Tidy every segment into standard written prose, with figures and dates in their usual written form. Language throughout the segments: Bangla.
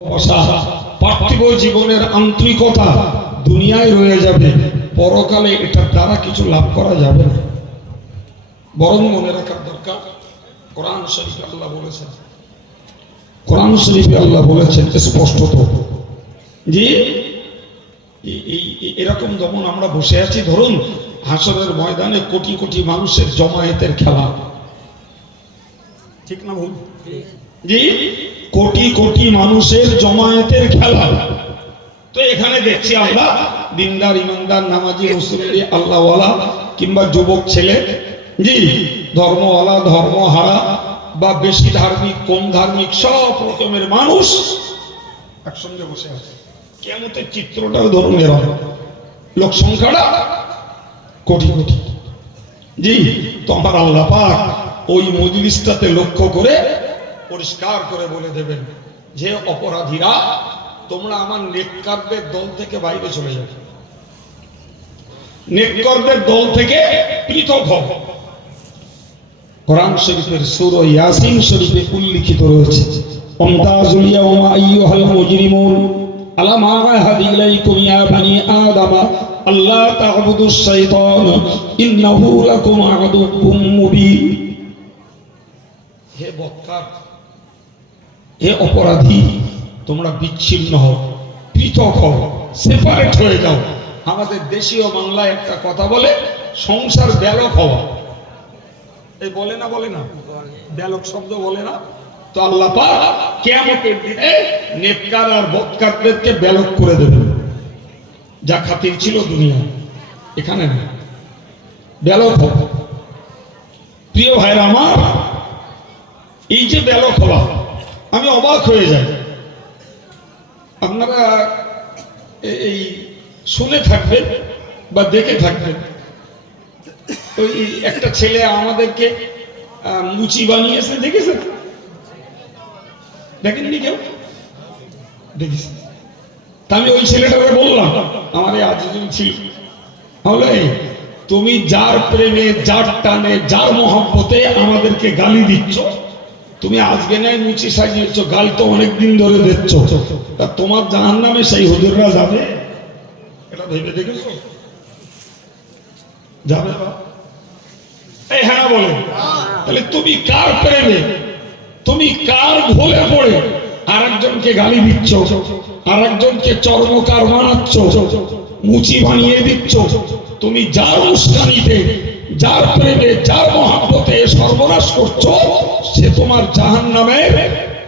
পার্থিব জীবনের আন্তরিকতা দুনিয়ায় রয়ে যাবে, পরকালে এটার দ্বারা কিছু লাভ করা যাবে না। বরং মনে রাখার দরকার, কোরআন শরীফে আল্লাহ বলেছেন, কোরআন শরীফে আল্লাহ বলেছেন স্পষ্টত যে এরকম যেমন আমরা বসে আছি, ধরুন হাসরের ময়দানে কোটি কোটি মানুষের জমায়েতের খেলা, ঠিক না ভুল? জি, কোটি কোটি মানুষের জমায়েতের খেলা। তো এখানে দেখছি আমরা দিনদার, ইমানদার, নামাজি, মুসল্লি, আল্লাহওয়ালা কিংবা যুবক ছেলে, জি, ধর্মওয়ালা, ধর্মহারা বা বেশি ধার্মিক, কম ধার্মিক, সব রকমের মানুষ একসঙ্গে বসে আছে। কিয়ামতের চিত্রটাও ধরুন এরকম, লোক সংখ্যাটা কোটি কোটি। জি, তোমার আল্লাহ পাক ওই মজলিসটাতে লক্ষ্য করে পরিষ্কার করে বলে দেবেন যে অপরাধীরা, তোমরা আমার নেককারদের দল থেকে বাইরে চলে যাবে, নেককারদের দল থেকে পৃথক হও। কোরআন শরীফের সূরা ইয়াসিন শরীফে উল্লেখিত রয়েছে, আমতাজুল ইয়াওমা আইয়ুহাল মুজরিমুন আলাম আ'হাদু ইলাইকুম ইয়া বানি আদম আল্লা তা'বুদুশ শাইতান ইন্নাহু লাকুম আদুউম মুবিন। হে বদকার, হে অপরাধী, তোমরা বিচ্ছিন্ন হও, পৃথক হও, সেপারেট হয়ে যাও। আমাদের দেশীয় বাংলায় একটা কথা বলে, সংসার ব্যালক হওয়া। এই বলে না, বলে না, ব্যালক শব্দ বলে না? তো আল্লাহ পাক কিয়ামতের দিনে নেককার আর বদকারদেরকে ব্যালক করে দেবেন। যা খাতির ছিল দুনিয়া, এখানে না, ব্যালক হও। প্রিয় ভাইরা আমার, এই যে ব্যালক হওয়া, আমি অবাক হয়ে যাই। আপনারা এই শুনে থাকবেন বা দেখে থাকবেন, ওই একটা ছেলে আমাদেরকে মুচি বানিয়েছে, দেখেছেন? দেখেননি কেউ? দেখেছি। তা আমি ওই ছেলেটাকে বললাম, আমার এই আজিজুল ছিল, বলে তুমি যার প্রেমে, যার টানে, যার মহব্বতে আমাদেরকে গালি দিচ্ছ, তুমি আজকে নাই মুচি সাজিয়েছ, গাল তো অনেকদিন ধরে দিচ্ছ, তা তোমার জাহান্নামে সেই হুজুররা যাবে? এটা ভেবে দেখেছ? যাবে না? এই হ্যাঁ বলে, তাহলে তুমি কার প্রেমে, তুমি কার ভোলে পড়ে আর একজনকে গালি দিচ্ছ, আর একজনকে চর্মকার বানাচ্ছ, মুচি বানিয়ে দিচ্ছ? তুমি যার উস্কানিতে, যার প্রেমে, যার মহব্বতে সর্বনাশ করছো, সে তোমার জাহান্নামের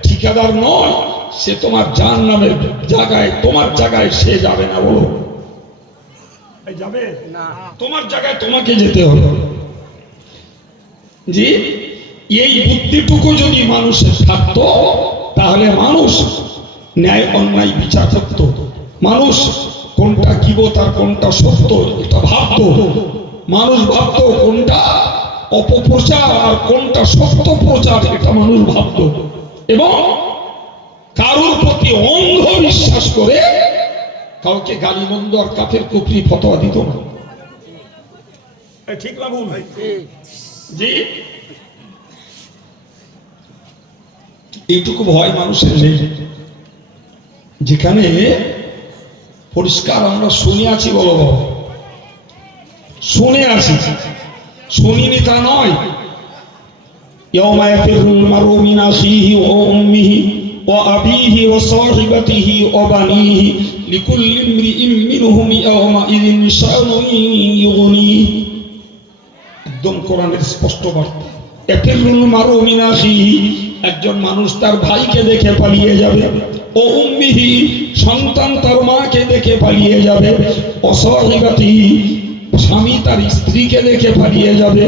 ঠিকাদার নয়, সে তোমার জাহান্নামের জায়গায়, তোমার জায়গায় সে যাবে না। বলো, যাবে না? তোমার জায়গায় তোমাকে যেতে হবে। জি, এই বুদ্ধিটুকু যদি মানুষের থাকতো, তাহলে মানুষ ন্যায় অন্যায় বিচার করত, মানুষ কোনটা গীবত আর কোনটা সত্য এটা ভাবতো, মানুষ ভাবতো কোনটা অপপ্রচার আর কোনটা সত্য প্রচার এটা মানুষ ভাবতো, এবং কারোর প্রতি অন্ধ বিশ্বাস করে কাউকে গালিমন্দ আর কাফের কুফরি ফতোয়া দিত না। ঠিক না ভুল? জি, এইটুকু ভয় মানুষের নেই। যেখানে পরিষ্কার আমরা শুনে আছি, বলো বাবা, শুনে আছি, শুনিনি তা নয়। ইয়াওমা ইয়াফিরুল মারউ মিন আখিহি ওয়া উম্মিহি ওয়া আবিহি ওয়া সাহিবাতিহি ওয়া বানিহি লিকুল্লি ইমরিইম মিনহুম ইয়াওমা ইযিন শানুন ইউগনি। একদম কোরআনের স্পষ্ট বার্তা। ইয়াফিরুল মারউ মিন আখিহি, একজন মানুষ তার ভাইকে দেখে পালিয়ে যাবে, ও উম্মিহি, সন্তান তার মাকে দেখে পালিয়ে যাবে, ও সাহিবাতিহি, স্বামী তার স্ত্রীকে দেখে পালিয়ে যাবে,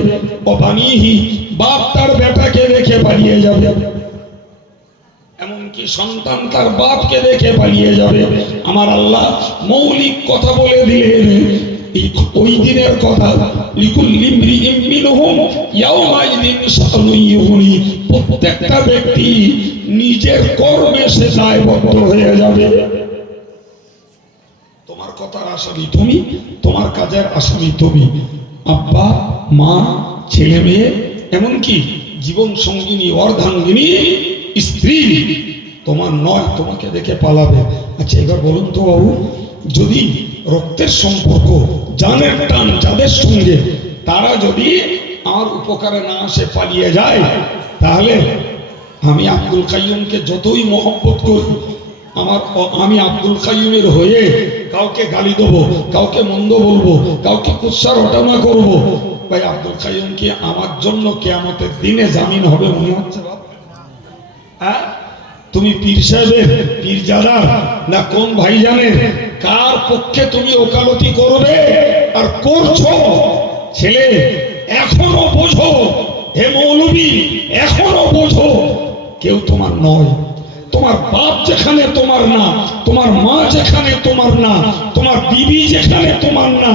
ও বানিহি, বাপ তার বেটাকে দেখে পালিয়ে যাবে, এমনকি সন্তান তার বাপকে দেখে পালিয়ে যাবে। আমার আল্লাহ মৌলিক কথা বলে দিলেন, ওই দিনের কথা, লিকুল্লি ইমরিইম মিনহুম ইয়াওমা ইযিন শানুন ইউগনি। প্রত্যেকটা ব্যক্তি নিজের কর্মে সে দায়বদ্ধ হয়ে যাবে। তোমার কথার আসামি তুমি, তোমার কাজের আসামি তুমি, আব্বা, মা, ছেলে মেয়ে, এমনকি জীবন সঙ্গিনী, অর্ধাঙ্গিনী, স্ত্রী, তোমার নয়, তোমাকে দেখে পালাবে। আচ্ছা এবার বলুন তো বাবু, যদি রক্তের সম্পর্ক, জানের টান যাদের সঙ্গে, তারা যদি আমার উপকারে না আসে পালিয়ে যায়, তাহলে আমি আব্দুল কাইয়ুমকে যতই মহব্বত করি, আমি আব্দুল কাইয়ুমের হয়ে কাউকে গালি দেবো, কাউকে মন্দ বলবো, কাউকে কুৎসা রটনা করবো, ভাই আব্দুল কাইয়ুম কি আমার জন্য কিয়ামতের দিনে জামিন হবে মনে হচ্ছে বাবা? হ্যাঁ, তুমি পীর সাহেবের, পীরজাদার, না কোন ভাইজানের, কার পক্ষে তুমি ওকালতি করবে আর করছো? ছেলে এখনো বোঝো, হে মৌলবী এখনো বোঝো, কেউ তোমার নয়। তোমার বাপ যেখানে তোমার না, তোমার মা যেখানে তোমার না, তোমার বিবি যেখানে তোমার না,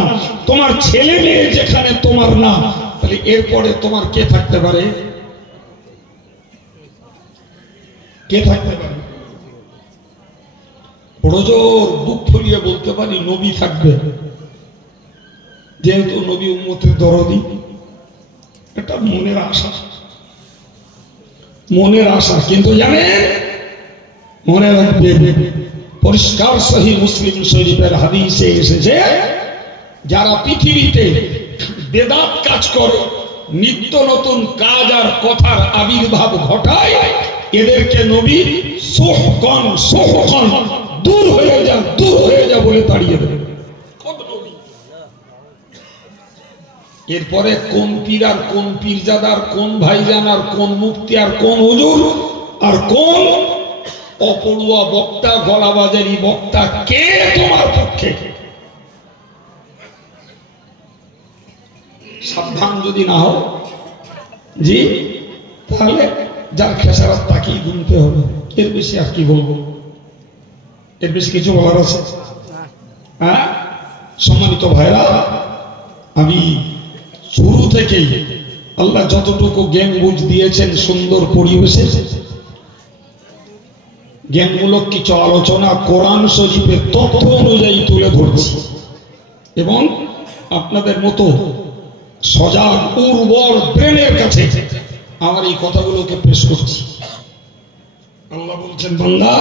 তোমার ছেলে মেয়ে যেখানে তোমার না, তাহলে এরপরে তোমার কে থাকতে পারে? কে থাকতে পারে? বড় জোর বুক ফুলিয়ে বলতে পারি নবী থাকবে, যেহেতু নবী উম্মতের দরদি। এটা মনের আশা, মনের আশা। কিন্তু জানেন, মনে রাখবে, পরিষ্কার সহিহ মুসলিম শরীফের হাদিসে এসেছে, যারা পৃথিবীতে বেদাত কাজ করে, নিত্য নতুন কাজ আর কথার আবির্ভাব ঘটায়, এদেরকে নবী সুহকন সুহকন, দূর হয়ে যা, দূর হয়ে যা বলে তাড়িয়ে দেবে। এরপরে কোন পীর আর কোন পীরজাদার, কোন ভাইজান আর কোন মুফতি আর কোন হুজুর আর কোন অপড়ুয়া বক্তা, গলাবাজারি বক্তা, কে তোমার পক্ষে? সাবধান যদি না হও জি, তাহলে যার খেসারত তাকেই গুনতে হবে। এর বেশি আর কি বলবো? এর বেশি কিছু বলার আছে? হ্যাঁ, সম্মানিত ভাইরা, আমি শুরু থেকেই আল্লাহ যতটুকু জ্ঞান বুঝ দিয়েছেন সুন্দর পরিবেশে জ্ঞানমূলক কিছু আলোচনা কোরআন শরীফের তথ্য অনুযায়ী তুলে ধরছি এবং আপনাদের মতো সজাগ উর্বর ব্রেনের কাছে আমার এই কথাগুলোকে পেশ করছি। আল্লাহ বলছেন, বান্দা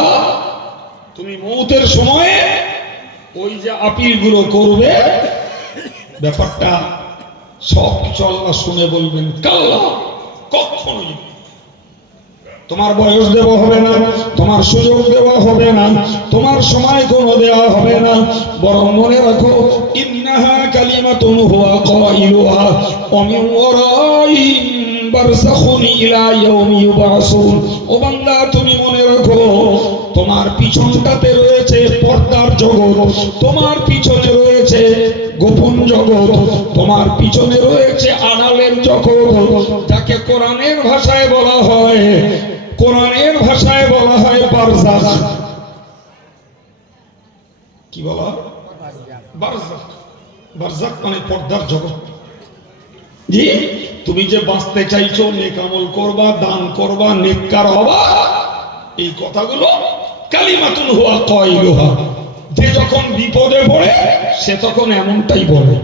তুমি মৌতের সময়ে ওই যে আপিলগুলো করবে, ব্যাপারটা সব কিছু আল্লাহ শুনে বলবেন কাল্লা, কখনোই তোমার বয়স দেওয়া হবে না, তোমার সুযোগ দেওয়া হবে না, তোমার সময় কোনো দেওয়া হবে না, বরং মনে রাখো ইন্নাহা কালিমাতুন হুয়া কাইলুহা ওয়া মিন ওয়ারাইহিম বারযাখুন ইলা ইয়াউমি ইউবআসুন। ও বান্দা তুমি মনে রাখো, তোমার পিছনটাতে রয়েছে পর্দার জগৎ, তোমার পিছনে রয়েছে গোপন জগৎ, তোমার পিছনে রয়েছে আড়ালের জগৎ, যাকে কোরআনের ভাষায় বলা হয়, কোরআনের ভাষায় বলা হয় বারযাখ। কি বলা হয়? বারযাখ। বারযাখ মানে পর্দার জগৎ। জি, তুমি যে বাঁচতে চাইছো, নেক আমল করবা, দান করবা, নেককার হবা, এই কথাগুলো কালিমাতুন হুয়া কাইলুহা, যে যখন বিপদে পড়ে সে তখন এমনটাই বলে।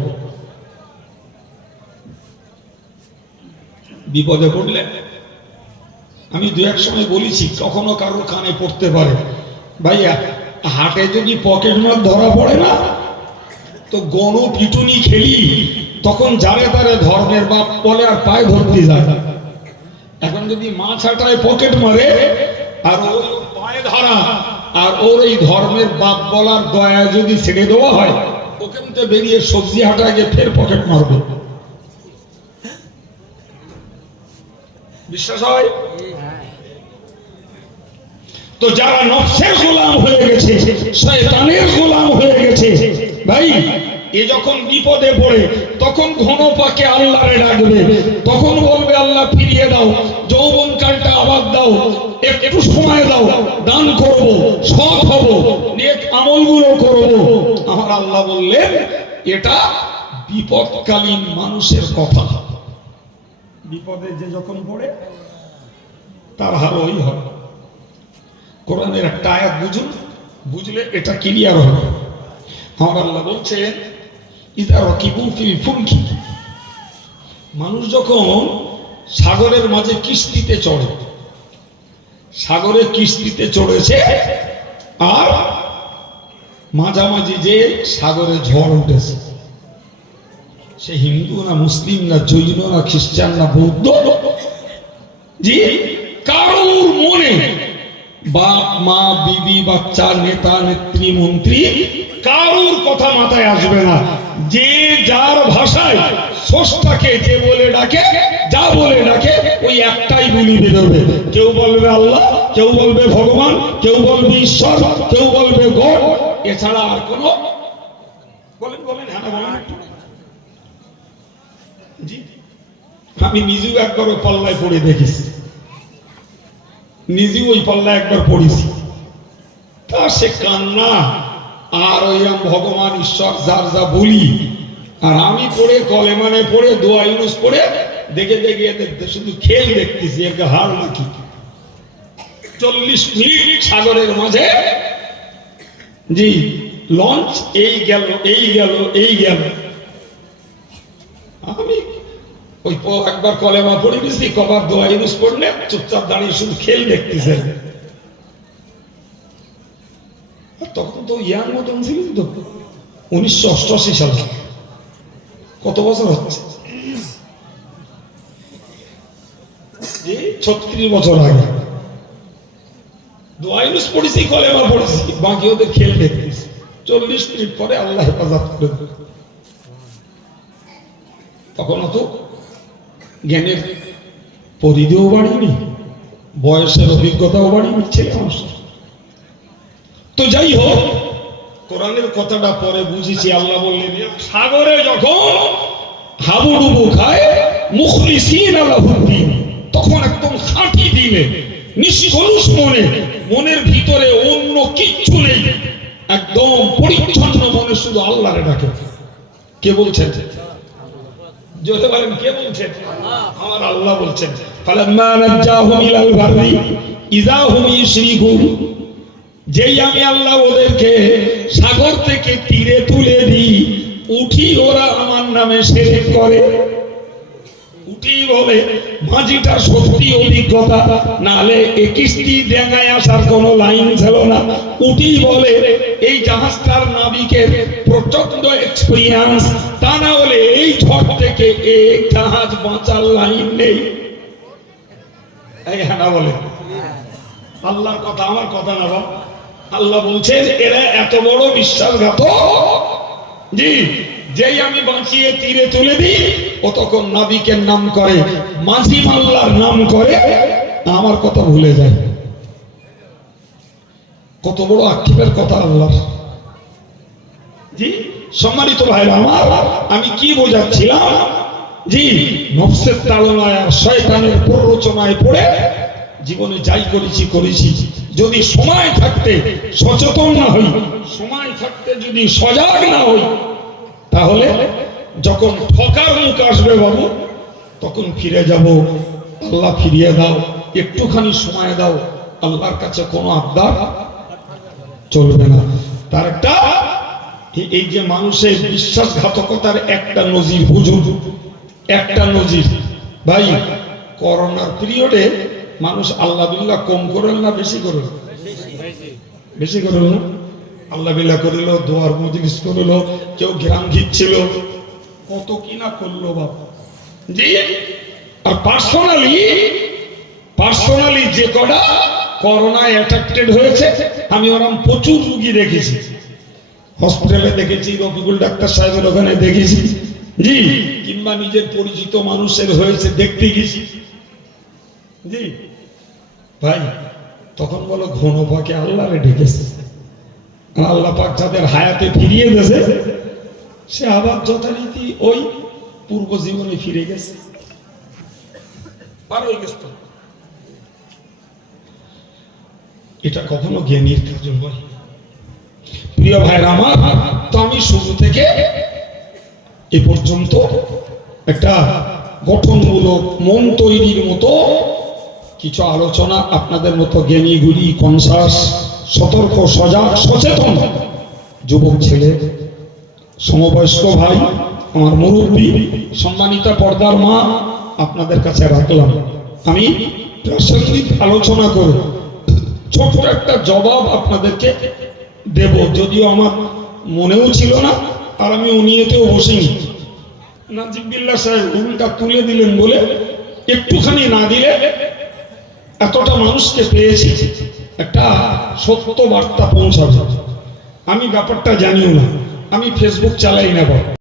বিপদে পড়লে আমি দু এক সময় বলেছি, কখনো কারোর কানে পড়তে পারে, ভাইয়া হাটে যদি পকেট মার ধরা পড়ে না, তো গণ পিটুনি খেলি, তখন যারে তারে ধর্মের বাপ বলে আর পায়ে ধরতে যায়। এখন যদি মাছ হাটায় পকেট মারে আর ওই পায়ে ধরা আর ওর এই ধর্মের বাপ বলার দয়া যদি ছেড়ে দেওয়া হয়, ওখান থেকে বেরিয়ে সবজি হাটায় গিয়ে ফের পকেট মারবে। বিশ্বাস হয়? তো যারা নফসের গোলাম হয়ে গেছে, শয়তানের গোলাম হয়ে গেছে, ভাই এ যখন বিপদে পড়ে তখন ঘন পাকে আল্লাহরে ডাকবে, তখন বলবে আল্লাহ ফিরিয়ে দাও, যৌবন কালটা আবার দাও, একটু সময় দাও, দান করব, সৎ হব, নেক আমলগুলো করব। আমার আল্লাহ বললেন এটা বিপদকালীন মানুষের কথা। বিপদে যে যখন পড়ে তার হাল ওই হয়। কোরআনের একটা আয়াত বুঝুন, বুঝলে এটা ক্লিয়ার হবে। আমার আল্লাহ বলছেন ইযা রাকিবু ফিল ফুলকি, মানুষ যখন সাগরের মাঝে কিস্তিতে চড়ে, সাগরে কিস্তিতে চড়েছে, আর মাঝামাঝি যে সাগরে ঝড় উঠেছে। সে হিন্দু না মুসলিম না জৈন না খ্রিস্টান না বৌদ্ধ, যে কারোর মনে বাপ মা বিবি বাচ্চা নেতা নেত্রী মন্ত্রী কারোর কথা মাথায় আসবে না। যে যার ভাষায় স্রষ্টাকে যে বলে ডাকে, যা বলে ডাকে, ওই একটাই বলি বেরোবে। কেউ বলবে আল্লাহ, কেউ বলবে ভগবান, কেউ বলবে ঈশ্বর, কেউ বলবে গড, এছাড়া আর কোনো বলেন বলেন হ্যাঁ বলেন। জি, আমি নিজেও একবার ওই পাল্লায় পড়ে দেখেছি, নিজেও ওই পাল্লায় একবার পড়েছি। তা সে কান্না আর ওই ভগবান ঈশ্বর যার যা বলি, আর আমি পড়ে কলেমানে পড়ে দোয়া ইউনুস পড়ে দেখে দেখে শুধু খেল দেখতেছি, একে হার নাকি। 40 মিনিট সাগরের মাঝে, জি, লঞ্চ এই গেল এই গেল এই গেল। আমি ওই একবার কলেমা পড়ে গেছি, কবার দোয়া ইউনুস পড়লে চুপচাপ দাঁড়িয়ে শুধু খেল দেখতেছে। তখন তো ইয়াং মতন ছিলেন তো, 1988 সালে। কত বছর হচ্ছে? 36 বছর আগে দোয়া ইউনুস পড়েছি, কলেমা পড়েছি, বাকি ওদের খেল দেখতেছি। 40 মিনিট পরে আল্লাহ হেফাজত করে দেবে। তখন তো জ্ঞানের পরিধিও বাড়িনি, বয়সের অভিজ্ঞতাও বাড়িনি, ছেলে মানুষ। তো যাই হোক, কোরআনের কথাটা পরে বুঝেছি। আল্লাহ বললেন সাগরে যখন হাবুডুবু খায় মুখলিসিনা লাহুদ্দিন, তখন একদম খাঁটি দিনে নিষ্কলুষ মনে, মনের ভিতরে অন্য কিচ্ছু নেই, একদম পরিচ্ছন্ন মনে শুধু আল্লাহরে ডাকে। কে বলছেন? জোরে বলেন, কে বলছেন? আমার আল্লাহ বলছেন, ফালাম্মা নাজ্জাহুম ইলাল বাররি ইযা হুম ইউশরিকুন, যেই আমি আল্লাহ ওদেরকে সাগর থেকে তীরে তুলে দিই, উঠি ওরা আমার নামে শিরক করে। উঠি বলে মাঝিটা সত্যি অভিজ্ঞতা, নালে এ কিস্তি ডেঙ্গায় আসার কোনো লাইন ছিল না। উঠি বলে এই জাহাজটার নাবিকের প্রচন্ড এক্সপিরিয়েন্স, তা না হলে এই ঝড় থেকে এই জাহাজ বাঁচার লাইন নেই। এই হ্যাঁ বলে আল্লাহর কথা, আমার কথা না বাবা। আল্লাহ বলছেন এরা এত বড় বিশ্বাসঘাতক, জি, যেই আমি বাঁচিয়ে তীরে তুলে দিই, ও তখন নাবিকের নাম করে, মাঝি মাল্লার নাম করে, আমার কথা ভুলে যায়। কত বড় আক্ষেপের কথা আল্লাহ। জি সম্মানিত ভাইরা আমার, আমি কি বোঝাচ্ছিলাম, জি, নফসের তাড়নায় আর শয়তানের প্ররোচনায় পড়ে জীবনে যাই করেছি, যদি সময় থাকতে সচেতন না হই, সময় থাকতে যদি সজাগ না হই, তাহলে যখন ঠকার মুখ আসবে বাবু, তখন ফিরে যাব, আল্লাহ ফিরিয়ে দাও, একটুখানি সময় দাও, আল্লাহর কাছে কোনো আবদার চলবে না। তার একটা এই যে মানুষের বিশ্বাসঘাতকতার একটা নজির বুঝুন, একটা নজির ভাই, করোনার পিরিয়ডে মানুষ আল্লাহ বিল্লাহ কম করেন না বেশি করেন? বেশি করেন না? আল্লাহ বিল্লাহ করিল, দোয়ার মজলিস করিল, কেউ গ্রাম ঘিরছিল, কত কিনা করলো বাবা। জি, আর পার্সোনালি যে কটা করোনায় অ্যাট্রাক্টেড হয়েছে, আমি ওরকম প্রচুর রুগী দেখেছি, হসপিটালে দেখেছি, রফিকুল ডাক্তার সাহেবের ওখানে দেখেছি, জি, কিংবা নিজের পরিচিত মানুষের হয়েছে, দেখতে গেছি। জি ভাই, তখন বলো ঘন পাকে আল্লাহরে ডেকেছে, আর আল্লাহ পাক যাদের হায়াতে ফিরিয়ে দিয়েছে, সে আবার যথারীতি ওই পূর্ব জীবনে ফিরে গেছে, পার হয়ে গেছে। এটা কখনো জ্ঞানীর কাজ হয়? প্রিয় ভাইরা আমার, তো আমি শুরু থেকে এ পর্যন্ত একটা গঠনমূলক মন তৈরির মতো কিছু আলোচনা আপনাদের মতো জ্ঞানী গুলি কনসাস সতর্ক সজাগ সচেতন যুবক ছেলে, সমবয়স্ক ভাই, আমার মুরব্বী, সম্মানিতা পর্দার মা, আপনাদের কাছে রাখলাম। আমি প্রাসঙ্গিক আলোচনা করব, ছোট্ট একটা জবাব আপনাদেরকে দেব, যদিও আমার মনেও ছিল না আর আমি ও নিয়েতেও বসিনি। নাজিব বিল্লাহ সাহেব উল্টা তুলে দিলেন বলে একটুখানি না দিলে এতটা মানুষকে পেয়েছি, একটা সত্য বার্তা পৌঁছাবে। আমি ব্যাপারটা জানিও না, আমি ফেসবুক চালাই না বাবা।